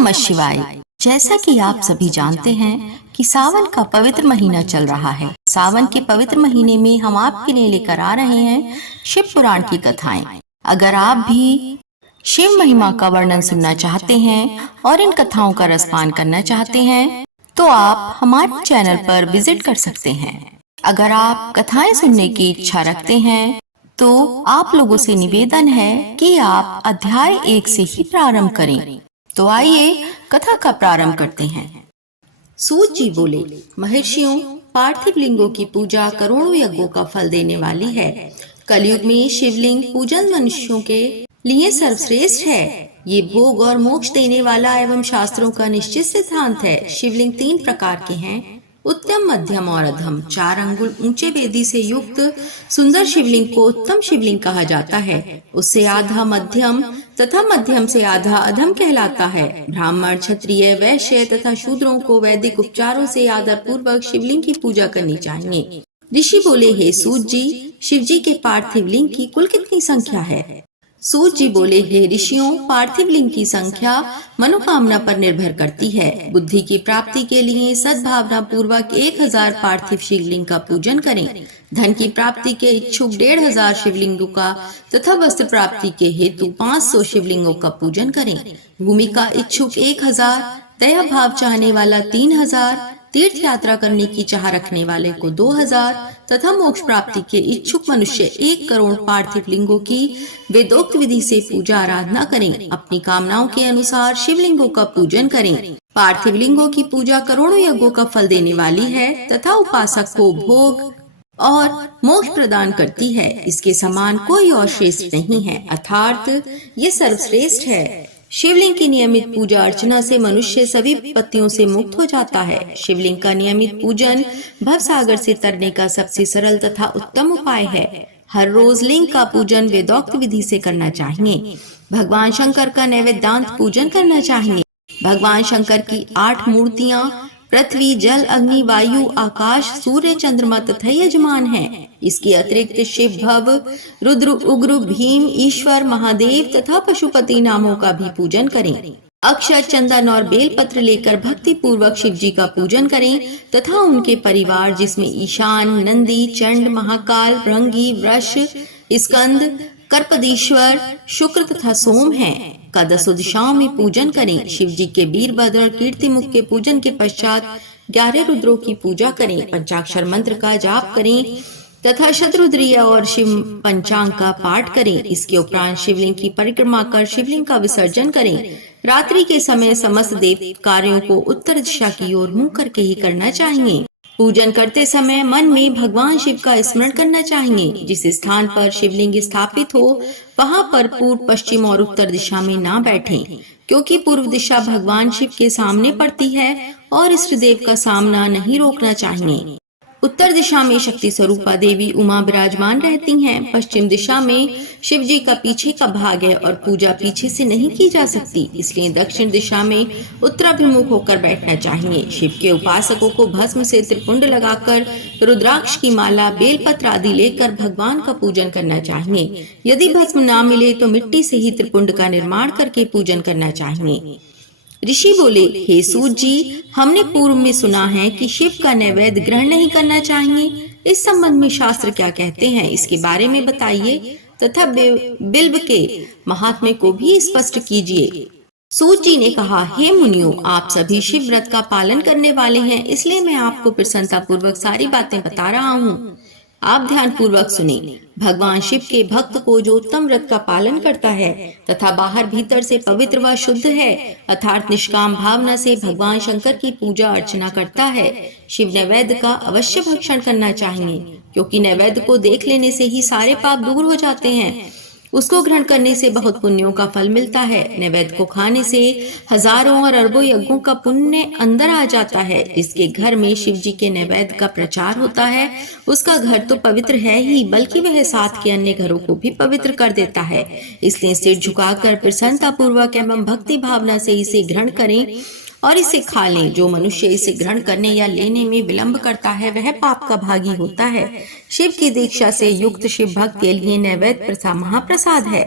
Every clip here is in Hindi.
नमः शिवाय। जैसा कि आप सभी जानते हैं कि सावन का पवित्र महीना चल रहा है। सावन के पवित्र महीने में हम आपके लिए लेकर आ रहे हैं शिव पुराण की कथाएं। अगर आप भी शिव महिमा का वर्णन सुनना चाहते हैं और इन कथाओं का रसपान करना चाहते हैं तो आप हमारे चैनल पर विजिट कर सकते हैं। अगर आप कथाएं सुनने की इच्छा रखते हैं तो आप लोगों से निवेदन है कि आप अध्याय 1 से ही प्रारंभ करें। तो आइए कथा का प्रारंभ करते हैं। सूत जी बोले, महर्षियों, पार्थिव लिंगों की पूजा करोड़ों यज्ञों का फल देने वाली है। कलयुग में शिवलिंग पूजन मनुष्यों के लिए सर्वश्रेष्ठ है। ये भोग और मोक्ष देने वाला एवं शास्त्रों का निश्चित सिद्धांत है। शिवलिंग 3 प्रकार के हैं, उत्तम, मध्यम और अधम। 4 अंगुल ऊंचे वेदी से युक्त सुंदर शिवलिंग को उत्तम शिवलिंग कहा जाता है। उससे आधा मध्यम तथा मध्यम से आधा अधम कहलाता है। ब्राह्मण, क्षत्रिय, वैश्य तथा शूद्रों को वैदिक उपचारों से आदर पूर्वक शिवलिंग की पूजा करनी चाहिए। ऋषि बोले, हे सूत जी, शिव जी के पार्थिव लिंग की कुल कितनी संख्या है? सूत जी बोले, हे ऋषियों, पार्थिव लिंग की संख्या मनोकामना पर निर्भर करती है। बुद्धि की प्राप्ति के लिए सद्भावना पूर्वक 1000 पार्थिव शिवलिंग का पूजन करें। धन की प्राप्ति के इच्छुक 1500 शिवलिंगों का तथा वस्त्र प्राप्ति के हेतु 500 शिवलिंगों का पूजन करें। भूमि का इच्छुक 1000, दया भाव चाहने वाला 3000, तीर्थ यात्रा करने की चाह रखने वाले को 2000 तथा मोक्ष प्राप्ति के इच्छुक मनुष्य 1 करोड़ पार्थिव लिंगों की वेदोक्त विधि से पूजा आराधना करें। अपनी कामनाओं के अनुसार शिवलिंगों का पूजन करें। पार्थिव लिंगों की पूजा करोड़ों यज्ञों का फल देने वाली है तथा उपासक को भोग और मोक्ष प्रदान करती है। इसके समान कोई और श्रेष्ठ नहीं है, अर्थात ये सर्वश्रेष्ठ है। शिवलिंग की नियमित पूजा अर्चना से मनुष्य सभी विपत्तियों से मुक्त हो जाता है। शिवलिंग का नियमित पूजन भव सागर से तरने का सबसे सरल तथा उत्तम उपाय है। हर रोज लिंग का पूजन वेदोक्त विधि से करना चाहिए। भगवान शंकर का नैवेद्यांत पूजन करना चाहिए। भगवान शंकर की 8 मूर्तियां पृथ्वी, जल, अग्नि, वायु, आकाश, सूर्य, चंद्रमा तथा यजमान है। इसके अतिरिक्त शिव, भव, रुद्र, उग्र, भीम, ईश्वर, महादेव तथा पशुपति नामों का भी पूजन करें। अक्षत, चंदन और बेलपत्र लेकर भक्ति पूर्वक शिव जी का पूजन करें तथा उनके परिवार जिसमें ईशान, नंदी, चंड, महाकाल, भृंगी, वृष, स्कंद, कर्पदीश्वर, शुक्र तथा सोम हैं का 10 दिशाओं में पूजन करें। शिव जी के वीरभद्र और कीर्तिमुख के पूजन के पश्चात 11 रुद्रों की पूजा करें। पंचाक्षर मंत्र का जाप करें तथा शतरुद्रीय और शिव पंचांग का पाठ करें। इसके उपरांत शिवलिंग की परिक्रमा कर शिवलिंग का विसर्जन करें। रात्रि के समय समस्त देव कार्यों को उत्तर दिशा की ओर मुंह करके ही करना चाहिए। पूजन करते समय मन में भगवान शिव का स्मरण करना चाहिए। जिस स्थान पर शिवलिंग स्थापित हो वहां पर पूर्व, पश्चिम और उत्तर दिशा में ना बैठें, क्योंकि पूर्व दिशा भगवान शिव के सामने पड़ती है और इष्ट देव का सामना नहीं रोकना चाहिए। उत्तर दिशा में शक्ति स्वरूपा देवी उमा विराजमान रहती हैं। पश्चिम दिशा में शिव जी का पीछे का भाग है और पूजा पीछे से नहीं की जा सकती, इसलिए दक्षिण दिशा में उत्तराभिमुख होकर बैठना चाहिए। शिव के उपासकों को भस्म से त्रिपुंड लगाकर रुद्राक्ष की माला, बेलपत्र आदि लेकर भगवान का पूजन करना चाहिए। यदि भस्म ना मिले तो मिट्टी से ही त्रिपुंड का निर्माण करके पूजन करना चाहिए। ऋषि बोले, हे सूत जी, हमने पूर्व में सुना है कि शिव का नैवेद्य ग्रहण नहीं करना चाहिए। इस संबंध में शास्त्र क्या कहते हैं, इसके बारे में बताइए तथा बिल्व के महात्म्य को भी स्पष्ट कीजिए। सूत जी ने कहा, हे मुनियों, आप सभी शिव व्रत का पालन करने वाले हैं, इसलिए मैं आपको प्रसन्नता पूर्वक सारी बातें बता रहा हूँ। आप ध्यान पूर्वक सुने। भगवान शिव के भक्त को जो उत्तम व्रत का पालन करता है तथा बाहर भीतर से पवित्र व शुद्ध है, अर्थात निष्काम भावना से भगवान शंकर की पूजा अर्चना करता है, शिव नैवेद्य का अवश्य भक्षण करना चाहिए, क्योंकि नैवेद्य को देख लेने से ही सारे पाप दूर हो जाते हैं। उसको ग्रहण करने से बहुत पुण्यों का फल मिलता है। नैवेद्य को खाने से हजारों और अरबों यज्ञों का पुण्य अंदर आ जाता है। जिसके घर में शिव जी के नैवेद्य का प्रचार होता है उसका घर तो पवित्र है ही, बल्कि वह साथ के अन्य घरों को भी पवित्र कर देता है। इसलिए सिर झुकाकर प्रसन्नता पूर्वक एवं भक्ति भावना से इसे ग्रहण करें और इसे खा लें। जो मनुष्य इसे ग्रहण करने या लेने में विलंब करता है वह पाप का भागी होता है। शिव की दीक्षा से युक्त शिव भक्त के लिए नैवेद्य प्रसाद महाप्रसाद है।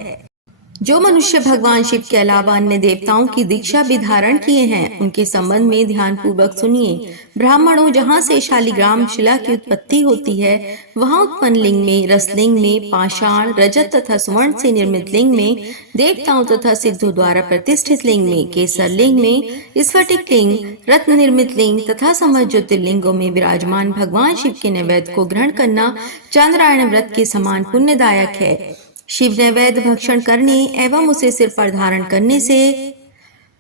जो मनुष्य भगवान शिव के अलावा अन्य देवताओं की दीक्षा भी धारण किए हैं, उनके संबंध में ध्यान पूर्वक सुनिए। ब्राह्मणों, जहाँ से शालिग्राम शिला की उत्पत्ति होती है, वहाँ उत्पन्न लिंग में, रसलिंग में, पाषाण, रजत तथा स्वर्ण से निर्मित लिंग में, देवताओं तथा सिद्धों द्वारा प्रतिष्ठित लिंग में, केसर लिंग में, स्फटिक लिंग, रत्न निर्मित लिंग तथा समस्त ज्योतिर्लिंगों में विराजमान भगवान शिव के नैवेद्य को ग्रहण करना चंद्रायण व्रत के समान पुण्यदायक है। शिव नैवेद्य भक्षण करने एवं उसे सिर पर धारण करने से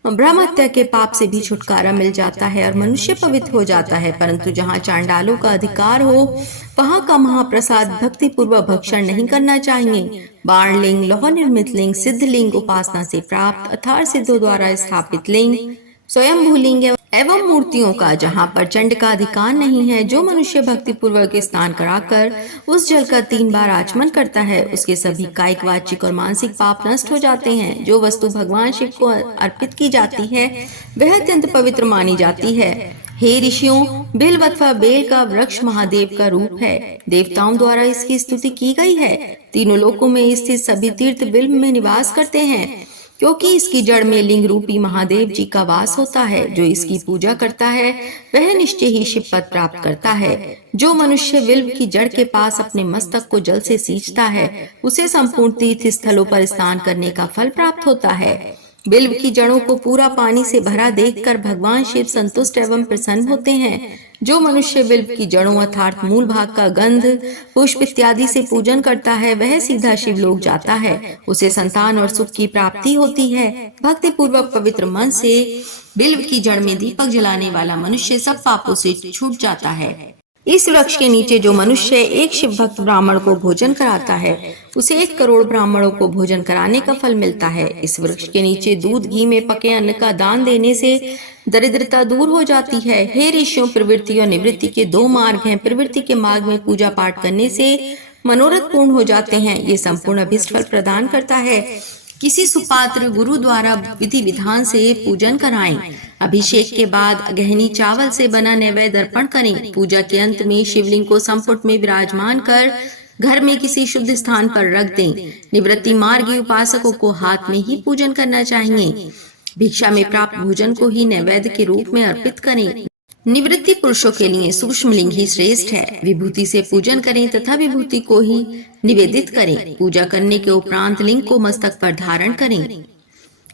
ब्रह्म हत्या के पाप से भी छुटकारा मिल जाता है और मनुष्य पवित्र हो जाता है। परंतु जहाँ चांडालों का अधिकार हो, वहाँ का महाप्रसाद भक्ति पूर्वक भक्षण नहीं करना चाहिए। बाण लिंग, लौह निर्मित लिंग, सिद्ध लिंग, उपासना से प्राप्त अथार सिद्धों द्वारा स्थापित लिंग, स्वयं लिंग एवं मूर्तियों का जहाँ पर चंड का अधिकार नहीं है, जो मनुष्य भक्ति पूर्वक स्नान कराकर उस जल का 3 बार आचमन करता है, उसके सभी कायिक, वाचिक और मानसिक पाप नष्ट हो जाते हैं। जो वस्तु भगवान शिव को अर्पित की जाती है वह अत्यंत पवित्र मानी जाती है। हे ऋषियों, बिल्व अथवा बेल का वृक्ष महादेव का रूप है। देवताओं द्वारा इसकी स्तुति की गई है। तीनों लोकों में स्थित सभी तीर्थ बिल्व में निवास करते हैं, क्योंकि इसकी जड़ में लिंग रूपी महादेव जी का वास होता है। जो इसकी पूजा करता है वह निश्चय ही शिव पद प्राप्त करता है। जो मनुष्य बिल्व की जड़ के पास अपने मस्तक को जल से सींचता है, उसे संपूर्ण तीर्थ स्थलों पर स्नान करने का फल प्राप्त होता है। बिल्व की जड़ों को पूरा पानी से भरा देखकर भगवान शिव संतुष्ट एवं प्रसन्न होते हैं। जो मनुष्य बिल्व की जड़ों अर्थात मूल भाग का गंध, पुष्प इत्यादि से पूजन करता है, वह सीधा शिवलोक जाता है। उसे संतान और सुख की प्राप्ति होती है। भक्ति पूर्वक पवित्र मन से बिल्व की जड़ में दीपक जलाने वाला मनुष्य सब पापों से छूट जाता है। इस वृक्ष के नीचे जो मनुष्य एक शिव भक्त ब्राह्मण को भोजन कराता है, उसे 1 करोड़ ब्राह्मणों को भोजन कराने का फल मिलता है। इस वृक्ष के नीचे दूध घी में पके अन्न का दान देने से दरिद्रता दूर हो जाती है। हे ऋषियों, प्रवृत्ति और निवृत्ति के 2 मार्ग हैं। प्रवृत्ति के मार्ग में पूजा पाठ करने से मनोरथ पूर्ण हो जाते हैं। ये संपूर्ण अभिष्ट फल प्रदान करता है। किसी सुपात्र गुरु द्वारा विधि विधान से पूजन कराएं। अभिषेक के बाद गहनी चावल से बना नैवेद्य अर्पण करें। पूजा के अंत में शिवलिंग को संपुट में विराजमान कर घर में किसी शुद्ध स्थान पर रख दें। निवृत्ति मार्गी उपासकों को हाथ में ही पूजन करना चाहिए। भिक्षा में प्राप्त भोजन को ही नैवेद्य के रूप में अर्पित करें। निवृत्ति पुरुषों के लिए सूक्ष्म लिंग ही श्रेष्ठ है। विभूति से पूजन करें तथा विभूति को ही निवेदित करें। पूजा करने के उपरांत लिंग को मस्तक पर धारण करें।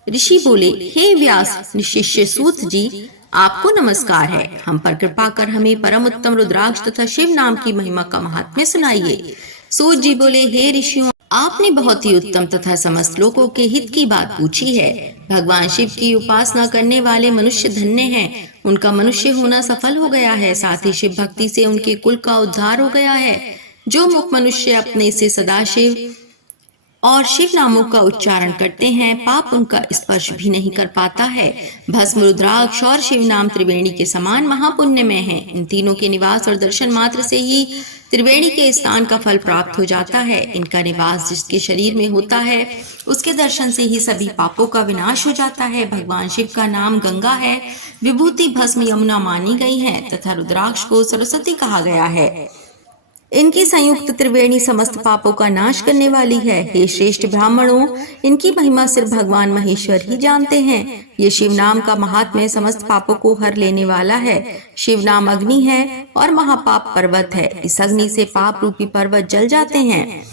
ऋषि बोले, हे व्यास शिष्य सूत जी, आपको नमस्कार है। हम पर कृपा कर हमें परम उत्तम रुद्राक्ष तथा शिव नाम की महिमा का महात्म्य सुनाइए। सूत जी बोले, हे ऋषियों, आपने बहुत ही उत्तम तथा समस्त लोगों के हित की बात पूछी है। भगवान शिव की उपासना करने वाले मनुष्य धन्य हैं। उनका मनुष्य होना सफल हो गया है। साथ ही शिव भक्ति से उनके कुल का उद्धार हो गया है। जो मुख मनुष्य अपने से सदाशिव और शिव नामों का उच्चारण करते हैं, पाप उनका स्पर्श भी नहीं कर पाता है। भस्म, रुद्राक्ष और शिव नाम त्रिवेणी के समान महापुण्यमय है। इन तीनों के निवास और दर्शन मात्र से ही त्रिवेणी के स्थान का फल प्राप्त हो जाता है। इनका निवास जिसके शरीर में होता है, उसके दर्शन से ही सभी पापों का विनाश हो जाता है। भगवान शिव का नाम गंगा है। विभूति भस्म यमुना मानी गई है तथा रुद्राक्ष को सरस्वती कहा गया है। इनकी संयुक्त त्रिवेणी समस्त पापों का नाश करने वाली है। हे श्रेष्ठ ब्राह्मणों, इनकी महिमा सिर्फ भगवान महेश्वर ही जानते हैं। ये शिव नाम का महात्म्य समस्त पापों को हर लेने वाला है। शिव नाम अग्नि है और महापाप पर्वत है। इस अग्नि से पाप रूपी पर्वत जल जाते हैं।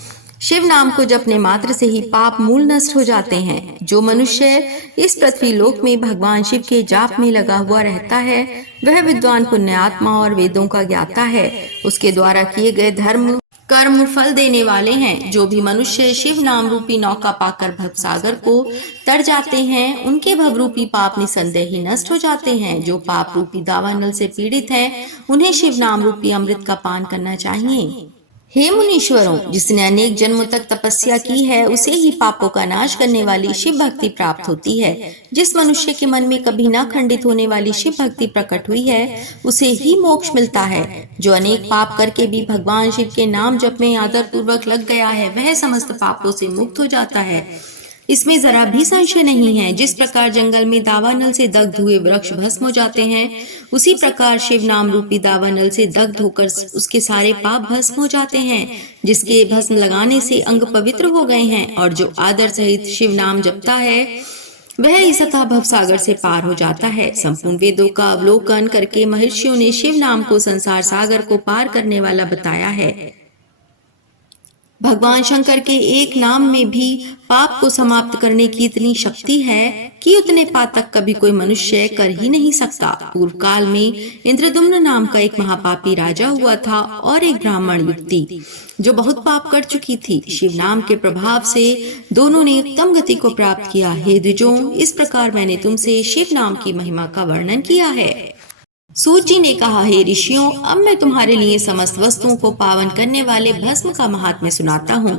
शिव नाम को जपने मात्र से ही पाप मूल नष्ट हो जाते हैं। जो मनुष्य इस पृथ्वी लोक में भगवान शिव के जाप में लगा हुआ रहता है, वह विद्वान पुण्यात्मा और वेदों का ज्ञाता है। उसके द्वारा किए गए धर्म कर्म फल देने वाले हैं। जो भी मनुष्य शिव नाम रूपी नौका पाकर भवसागर को तर जाते हैं, उनके भवरूपी पाप निसंदेह ही नष्ट हो जाते हैं। जो पाप रूपी दावानल से पीड़ित है, उन्हें शिव नाम रूपी अमृत का पान करना चाहिए। हे मुनीश्वरों, जिसने अनेक जन्मों तक तपस्या की है, उसे ही पापों का नाश करने वाली शिव भक्ति प्राप्त होती है। जिस मनुष्य के मन में कभी न खंडित होने वाली शिव भक्ति प्रकट हुई है, उसे ही मोक्ष मिलता है। जो अनेक पाप करके भी भगवान शिव के नाम जप में आदर पूर्वक लग गया है, वह समस्त पापों से मुक्त हो जाता है। इसमें जरा भी संशय नहीं है। जिस प्रकार जंगल में दावानल से दग्ध हुए वृक्ष भस्म हो जाते हैं, उसी प्रकार शिव नाम रूपी दावानल से दग्ध होकर उसके सारे पाप भस्म हो जाते हैं। जिसके भस्म लगाने से अंग पवित्र हो गए हैं और जो आदर सहित शिव नाम जपता है वह इस अथाह भवसागर से पार हो जाता है। संपूर्ण वेदों का अवलोकन करके महर्षियों ने शिव नाम को संसार सागर को पार करने वाला बताया है। भगवान शंकर के एक नाम में भी पाप को समाप्त करने की इतनी शक्ति है कि उतने पातक कभी कोई मनुष्य कर ही नहीं सकता। पूर्व काल में इंद्रदुम्न नाम का एक महापापी राजा हुआ था और एक ब्राह्मण युवती जो बहुत पाप कर चुकी थी। शिव नाम के प्रभाव से दोनों ने उत्तम गति को प्राप्त किया। हे द्विजों, इस प्रकार मैंने तुमसे शिव नाम की महिमा का वर्णन किया है। सूत जी ने कहा, हे ऋषियों, अब मैं तुम्हारे लिए समस्त वस्तुओं को पावन करने वाले भस्म का महात्म्य सुनाता हूँ।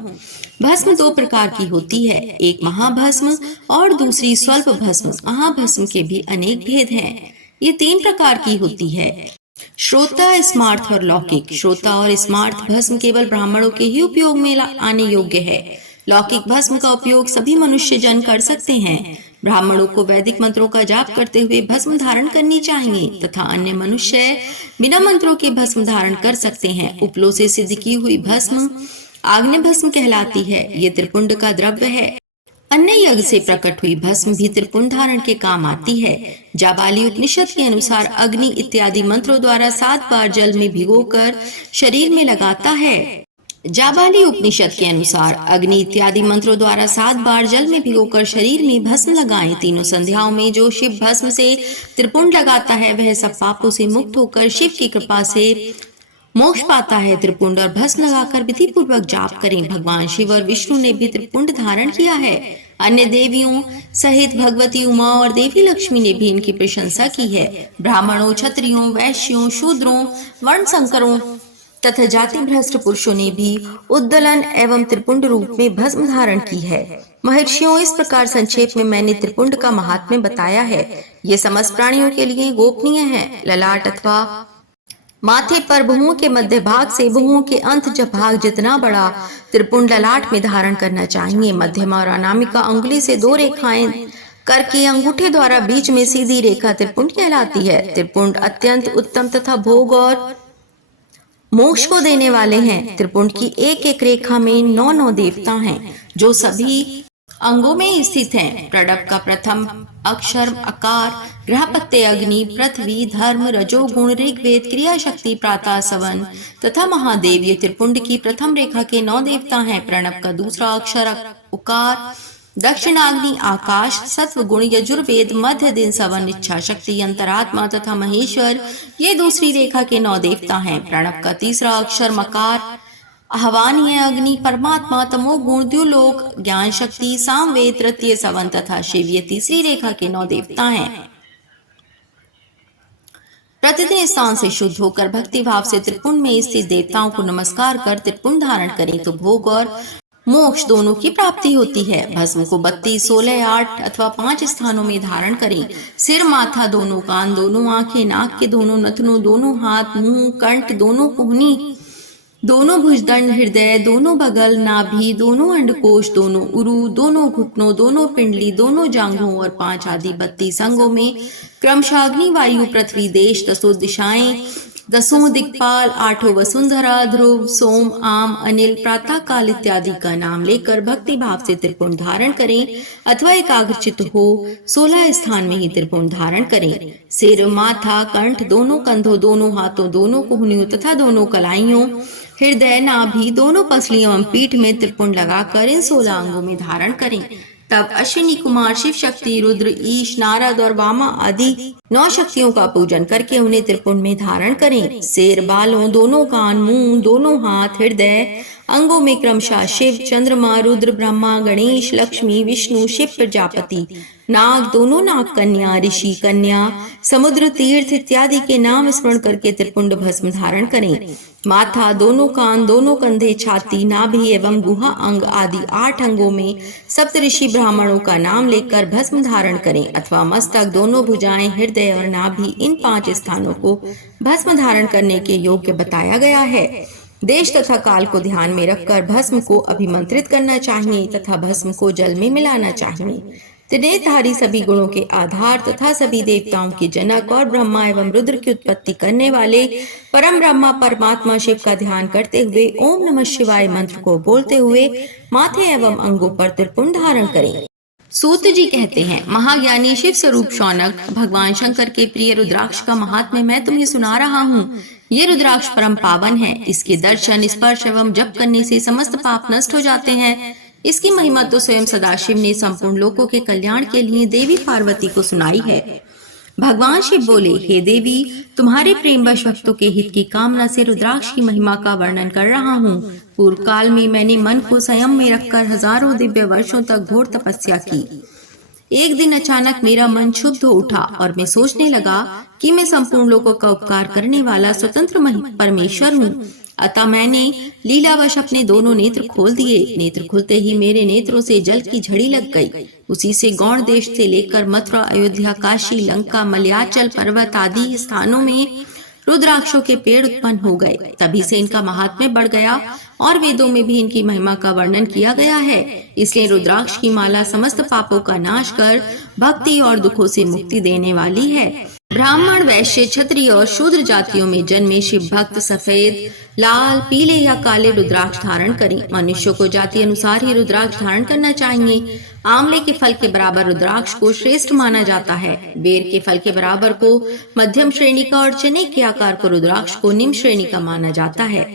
भस्म दो प्रकार की होती है, एक महाभस्म और दूसरी स्वल्प भस्म। महाभस्म के भी अनेक भेद हैं। ये तीन प्रकार की होती है, श्रोता, स्मार्थ और लौकिक। श्रोता और स्मार्थ भस्म केवल ब्राह्मणों के ही उपयोग में आने योग्य है। लौकिक भस्म का उपयोग सभी मनुष्य जन कर सकते हैं। ब्राह्मणों को वैदिक मंत्रों का जाप करते हुए भस्म धारण करनी चाहिए तथा अन्य मनुष्य बिना मंत्रों के भस्म धारण कर सकते हैं। उपलों से सिद्ध की हुई भस्म आग्नेय भस्म कहलाती है। ये त्रिपुंड का द्रव्य है। अन्य यज्ञ से प्रकट हुई भस्म भी त्रिपुंड धारण के काम आती है। जाबाली उपनिषद के अनुसार अग्नि इत्यादि मंत्रों द्वारा 7 बार जल में भिगोकर शरीर में लगाता है। जाबाली उपनिषद के अनुसार अग्नि इत्यादि मंत्रों द्वारा 7 बार जल में भिगोकर शरीर में भस्म लगाएं। तीनों संध्याओं में जो शिव भस्म से त्रिपुंड लगाता है वह सब पापों से मुक्त होकर शिव की कृपा से मोक्ष पाता है। त्रिपुंड और भस्म लगाकर विधि पूर्वक जाप करें। भगवान शिव और विष्णु ने भी त्रिपुंड धारण किया है। अन्य देवियों सहित भगवती उमा और देवी लक्ष्मी ने भी इनकी प्रशंसा की है। ब्राह्मणों, क्षत्रियों, वैश्यों, शूद्रों, वर्ण संकरों तथा जाति भ्रष्ट पुरुषों ने भी उद्दलन एवं त्रिपुंड रूप में भस्म धारण की है। महर्षियों, इस प्रकार संक्षेप में मैंने त्रिपुंड का महात्म्य बताया है। ये समस्त प्राणियों के लिए गोपनीय है। ललाट अथवा माथे पर भुवों के मध्य भाग से भुवों के अंत भाग जितना बड़ा त्रिपुंड ललाट में धारण करना चाहिए। मध्यमा और अनामिका अंगुली से 2 रेखाएं करके अंगूठे द्वारा बीच में सीधी रेखा त्रिपुंड कहलाती है। त्रिपुंड अत्यंत उत्तम तथा भोग और मोक्ष को देने वाले हैं। त्रिपुंड की एक एक रेखा में 9 देवता हैं जो सभी अंगों में स्थित हैं। प्रणव का प्रथम अक्षर अकार, गृहपत्य अग्नि, पृथ्वी, धर्म, रजोगुण, ऋग्वेद, क्रिया शक्ति, प्रातः सवन तथा महादेव। ये त्रिपुंड की प्रथम रेखा के 9 देवता हैं। प्रणव का दूसरा अक्षर उकार, दक्षिणाग्नि, आकाश, सत्व गुण, यजुर्वेद, मध्य दिन, सवन, इच्छा शक्ति, अंतरात्मा तथा महेश्वर। ये दूसरी रेखा के 9 देवता हैं। प्रणव का तीसरा अक्षर मकार, आह्वानीय अग्नि, परमात्मा, तमोगुण, द्युलोक, ज्ञान शक्ति, सामवेद, तृतीय सवन तथा शिव। ये तीसरी रेखा के 9 देवता हैं। प्रतिदिन स्थान से शुद्ध होकर भक्ति भाव से त्रिपुंड में स्थित देवताओं को नमस्कार कर त्रिपुंड धारण करें तो भोग और मोक्ष दोनों की प्राप्ति होती है। भस्म को 32, 16, 8 अथवा 5 स्थानों में धारण करें। सिर, माथा, दोनों कान, दोनों आंखें, नाक के दोनों नथनों, दोनों हाथ, मुंह, कंठ, दोनों कोहनी, दोनों भुजदंड, हृदय, दोनों बगल, नाभि, दोनों अंडकोश, दोनों उरु, दोनों घुटनों, दोनों पिंडली, दोनों जांघों और 5 आदि 32 अंगों में क्रमशः अग्नि, वायु, पृथ्वी, देश, 10 दिशाएं, 10 दिक्पाल, 8 वसुंधरा, ध्रुव, सोम, आम, अनिल, प्रातः काल इत्यादि का नाम लेकर भक्ति भाव से त्रिपुंड धारण करें अथवा एकाग्रचित हो 16 स्थान में ही त्रिपुंड धारण करें। सिर, माथा, कंठ, दोनों कंधों, दोनों हाथों, दोनों कोहनियों तथा दोनों कलाइयों, हृदय, नाभि, दोनों पसली एवं पीठ में त्रिपुंड लगाकर इन 16 अंगों में धारण करें। तब अश्विनी कुमार, शिव शक्ति, रुद्र, ईश, नारद और वामा आदि 9 शक्तियों का पूजन करके उन्हें त्रिपुंड में धारण करें। सिर, बालों, दोनों कान, मुंह, दोनों हाथ, हृदय अंगों में क्रमशः शिव, चंद्रमा, रुद्र, ब्रह्मा, गणेश, लक्ष्मी, विष्णु, शिव प्रजापति, नाग, दोनों नाग कन्या, ऋषि कन्या, समुद्र, तीर्थ इत्यादि के नाम स्मरण करके त्रिपुंड भस्म धारण करें। माथा, दोनों कान, दोनों कंधे, छाती, नाभि एवं गुहा अंग आदि 8 अंगों में सप्तऋषि ब्राह्मणों का नाम लेकर भस्म धारण करें अथवा मस्तक, दोनों भुजाएं, हृदय और नाभि इन 5 स्थानों को भस्म धारण करने के योग्य बताया गया है। देश तथा काल को ध्यान में रखकर भस्म को अभिमंत्रित करना चाहिए तथा भस्म को जल में मिलाना चाहिए। त्रिनेत्रधारी सभी गुणों के आधार तथा सभी देवताओं के जनक और ब्रह्मा एवं रुद्र की उत्पत्ति करने वाले परम ब्रह्मा परमात्मा शिव का ध्यान करते हुए ओम नमः शिवाय मंत्र को बोलते हुए माथे एवं अंगों पर त्रिपुंड धारण करें। सूत जी कहते हैं, महाज्ञानी शिव स्वरूप शौनक, भगवान शंकर के प्रिय रुद्राक्ष का महात्म्य मैं तुम्हें सुना रहा हूँ। ये रुद्राक्ष परम पावन है। इसके दर्शन, स्पर्श एवं जप करने से समस्त पाप नष्ट हो जाते हैं। इसकी महिमा तो स्वयं सदाशिव ने संपूर्ण लोकों के कल्याण के लिए देवी पार्वती को सुनाई है। भगवान शिव बोले, हे देवी, तुम्हारे प्रेमवश भक्तों के हित की कामना से रुद्राक्ष की महिमा का वर्णन कर रहा हूँ। पूर्व काल में मैंने मन को संयम में रखकर हजारों दिव्य वर्षों तक घोर तपस्या की। एक दिन अचानक मेरा मन शुद्ध हो उठा और मैं सोचने लगा कि मैं संपूर्ण लोगों का उपकार करने वाला स्वतंत्र परमेश्वर हूँ। अतः मैंने लीलावश अपने दोनों नेत्र खोल दिए। नेत्र खुलते ही मेरे नेत्रों से जल की झड़ी लग गई। उसी से गौड़ देश से लेकर मथुरा, अयोध्या, काशी, लंका, मलयाचल पर्वत आदि स्थानों में रुद्राक्षों के पेड़ उत्पन्न हो गए। तभी से इनका महात्म्य बढ़ गया और वेदों में भी इनकी महिमा का वर्णन किया गया है। इसलिए रुद्राक्ष की माला समस्त पापों का नाश कर भक्ति और दुखों से मुक्ति देने वाली है। ब्राह्मण, वैश्य, क्षत्रिय और शूद्र जातियों में जन्मे शिव भक्त सफेद, लाल, पीले या काले रुद्राक्ष धारण करें। मनुष्यों को जाति अनुसार ही रुद्राक्ष धारण करना चाहिए। आंवले के फल के बराबर रुद्राक्ष को श्रेष्ठ माना जाता है। बेर के फल के बराबर को मध्यम श्रेणी का और चने के आकार को रुद्राक्ष को निम्न श्रेणी का माना जाता है।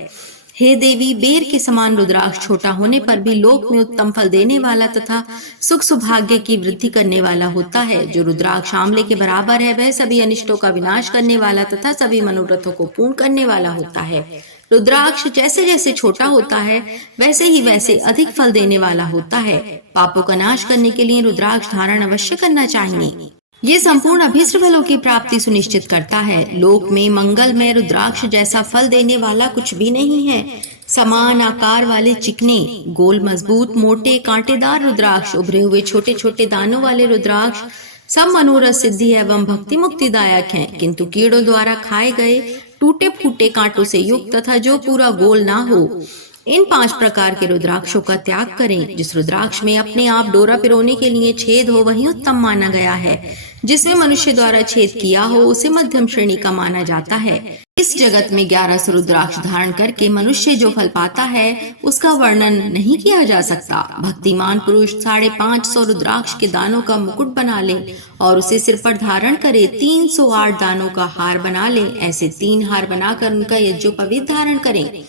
हे देवी, बेर के समान रुद्राक्ष छोटा होने पर भी लोक में उत्तम फल देने वाला तथा सुख सौभाग्य की वृद्धि करने वाला होता है। जो रुद्राक्ष आंवले के बराबर है, वह सभी अनिष्टों का विनाश करने वाला तथा सभी मनोरथों को पूर्ण करने वाला होता है। रुद्राक्ष जैसे जैसे छोटा होता है, वैसे ही वैसे अधिक फल देने वाला होता है। पापों का नाश करने के लिए रुद्राक्ष धारण अवश्य करना चाहिए। ये संपूर्ण अभीष्ट फलों की प्राप्ति सुनिश्चित करता है। लोक में मंगल में रुद्राक्ष जैसा फल देने वाला कुछ भी नहीं है। समान आकार वाले चिकने, गोल, मजबूत, मोटे, कांटेदार रुद्राक्ष, उभरे हुए छोटे छोटे दानों वाले रुद्राक्ष सब मनोरथ सिद्धि एवं भक्ति मुक्तिदायक हैं, किंतु कीड़ों द्वारा खाए गए टूटे फूटे कांटों से युक्त तथा जो पूरा गोल ना हो, इन 5 प्रकार के रुद्राक्षों का त्याग करें। जिस रुद्राक्ष में अपने आप डोरा पिरोने के लिए छेद हो, वही उत्तम माना गया है। जिसमें मनुष्य द्वारा छेद किया हो, उसे मध्यम श्रेणी का माना जाता है। इस जगत में 11 रुद्राक्ष धारण करके मनुष्य जो फल पाता है, उसका वर्णन नहीं किया जा सकता। भक्तिमान पुरुष 550 रुद्राक्ष के दानों का मुकुट बना ले और उसे सिर पर धारण करे। 308 दानों का हार बना ले। ऐसे 3 हार बनाकर उनका यज्ञोपवीत धारण करें।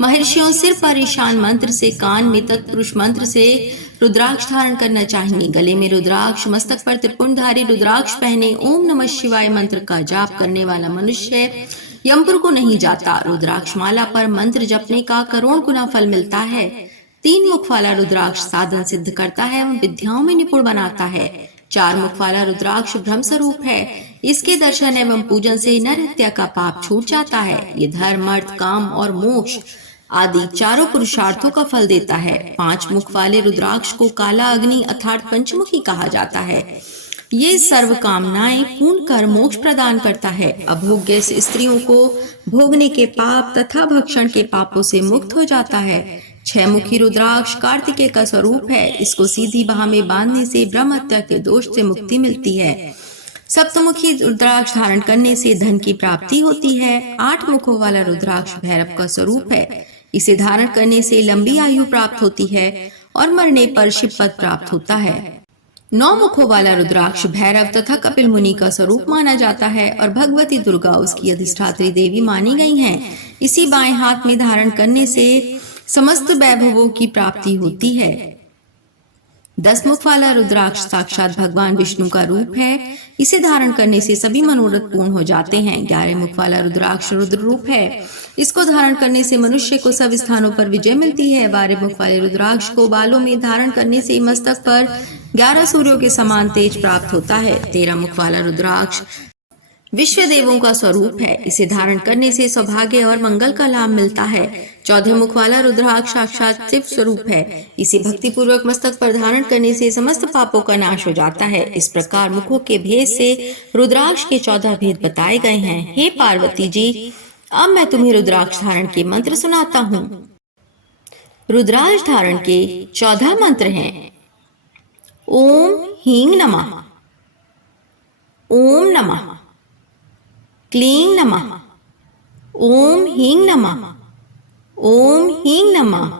महर्षियों सिर पर ईशान मंत्र से, कान में तत्पुरुष मंत्र से रुद्राक्ष धारण करना चाहिए। गले में रुद्राक्ष, मस्तक पर त्रिपुंडधारी रुद्राक्ष पहने ओम नमः शिवाय मंत्र का जाप करने वाला मनुष्य यमपुर को नहीं जाता। रुद्राक्ष माला पर मंत्र जपने का करोड़ गुना फल मिलता है। 3 मुख वाला रुद्राक्ष साधन सिद्ध करता है एवं विद्याओं में निपुण बनाता है। 4 मुख वाला रुद्राक्ष ब्रह्म स्वरूप है। इसके दर्शन एवं पूजन से नर हत्या का पाप छूट जाता है। ये धर्म, अर्थ, काम और मोक्ष आदि चारों पुरुषार्थों का फल देता है। 5 मुख वाले रुद्राक्ष को काला अग्नि अर्थात पंचमुखी कहा जाता है। ये सर्व कामनाएं पूर्ण कर मोक्ष प्रदान करता है। अभोग्य स्त्रियों को भोगने के पाप तथा भक्षण के पापों से मुक्त हो जाता है। 6 मुखी रुद्राक्ष कार्तिकेय का स्वरूप है। इसको सीधी बाह में बांधने से ब्रह्म हत्या के दोष से मुक्ति मिलती है। सप्तमुखी रुद्राक्ष धारण करने से धन की प्राप्ति होती है। 8 मुखों वाला रुद्राक्ष भैरव का स्वरूप है। इसे धारण करने से लंबी आयु प्राप्त होती है और मरने पर शिव पद प्राप्त होता है। 9 मुखों वाला रुद्राक्ष भैरव तथा कपिल मुनि का स्वरूप माना जाता है और भगवती दुर्गा उसकी अधिष्ठात्री देवी मानी गई हैं। इसी बाएं हाथ में धारण करने से समस्त वैभवों की प्राप्ति होती है। 10 मुख वाला रुद्राक्ष साक्षात भगवान विष्णु का रूप है। इसे धारण करने से सभी मनोरथ पूर्ण हो जाते हैं। 11 मुख वाला रुद्राक्ष रुद्र रूप है। इसको धारण करने से मनुष्य को सब स्थानों पर विजय मिलती है। 12 मुख वाले रुद्राक्ष को बालों में धारण करने से मस्तक पर 11 सूर्यों के समान तेज प्राप्त होता है। 13 मुख वाला रुद्राक्ष विश्व देवों का स्वरूप है। इसे धारण करने से सौभाग्य और मंगल का लाभ मिलता है। 14 मुख वाला रुद्राक्ष साक्षात शिव स्वरूप है। इसे भक्ति पूर्वक मस्तक पर धारण करने से समस्त पापों का नाश हो जाता है। इस प्रकार मुखों के भेद से रुद्राक्ष के 14 भेद बताए गए हैं। हे पार्वती जी, अब मैं तुम्हें रुद्राक्ष धारण के मंत्र सुनाता हूँ। रुद्राक्ष धारण के 14 मंत्र हैं। ओम ह्रीं नमः, ओम नमः, क्लीं नमः, ओम ह्रीं नमः, ओम ह्रीं नमः,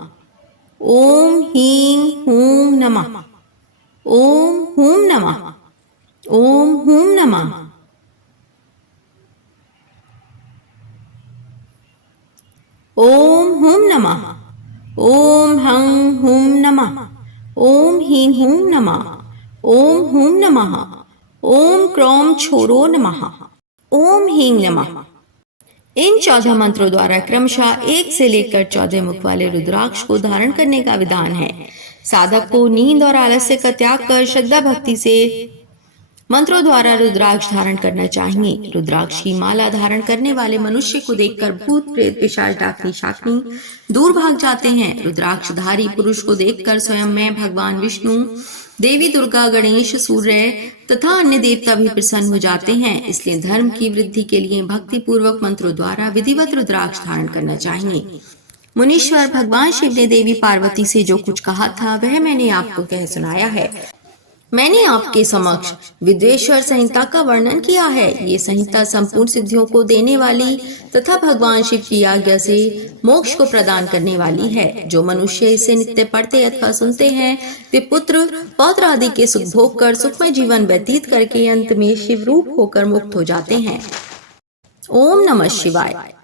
ओम ह्रीं हूं नमः, ओम हूं नमः, ओम हूं नमः, ओम हूं नमः, ओम हं हूं नमः, ओम ह्रीं हूं नमः, ओम हूं नमः, ओम क्रौम छोरो नमः, ओम ह्रीं नमः। इन 14 मंत्रों द्वारा क्रमशः 1 से लेकर 14 मुख वाले रुद्राक्ष को धारण करने का विधान है। साधक को नींद और आलस्य का त्याग कर श्रद्धा भक्ति से मंत्रों द्वारा रुद्राक्ष धारण करना चाहिए। रुद्राक्ष की माला धारण करने वाले मनुष्य को देखकर भूत प्रेत पिशाच डाकनी शाकनी दूर भाग जाते हैं। रुद्राक्षधारी पुरुष को देखकर स्वयं मैं, भगवान विष्णु, देवी दुर्गा, गणेश, सूर्य तथा अन्य देवता भी प्रसन्न हो जाते हैं। इसलिए धर्म की वृद्धि के लिए भक्ति पूर्वक मंत्रों द्वारा विधिवत रुद्राक्ष धारण करना चाहिए। मुनीश्वर भगवान शिव ने देवी पार्वती से जो कुछ कहा था वह मैंने आपको कह सुनाया है। मैंने आपके समक्ष विद्वेश्वर संहिता का वर्णन किया है। ये संहिता संपूर्ण सिद्धियों को देने वाली तथा भगवान शिव की आज्ञा से मोक्ष को प्रदान करने वाली है। जो मनुष्य इसे नित्य पढ़ते अथवा सुनते हैं वे पुत्र पौत्र आदि के सुख भोग कर सुखमय जीवन व्यतीत करके अंत में शिव रूप होकर मुक्त हो जाते हैं। ओम नमः शिवाय।